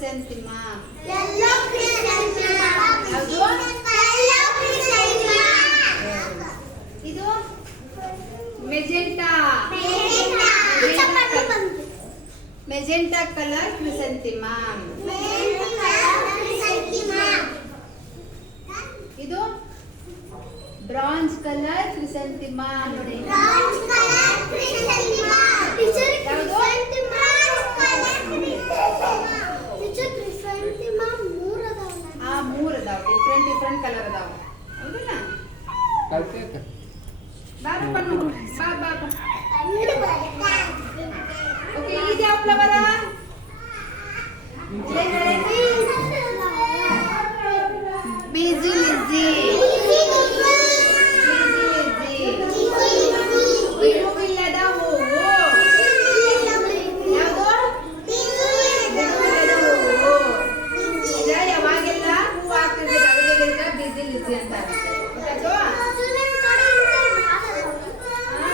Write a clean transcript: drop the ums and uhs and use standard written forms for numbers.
ಕ್ರಿಸೆಂಥಿಮಮ್. Yellow chrysanthemum. ಯಾವುದು? Yellow chrysanthemum. ಇದು magenta. Magenta colour chrysanthemum. ಇದು ಬ್ರಾಂಜ್ ಕಲರ್ ಕ್ರಿಸೆಂಥಿಮಮ್ ನೋಡಿ. ಮೂರು ಅದಾವ, ಡಿಫ್ರೆಂಟ್ ಕಲರ್ ಅದಾವ. ಹೌದಲ್ಲ? ಬಾ ಬಾ ಬಾ. ಓಕೆ, ಇದು ಯಾವ ಫ್ಲವರ್?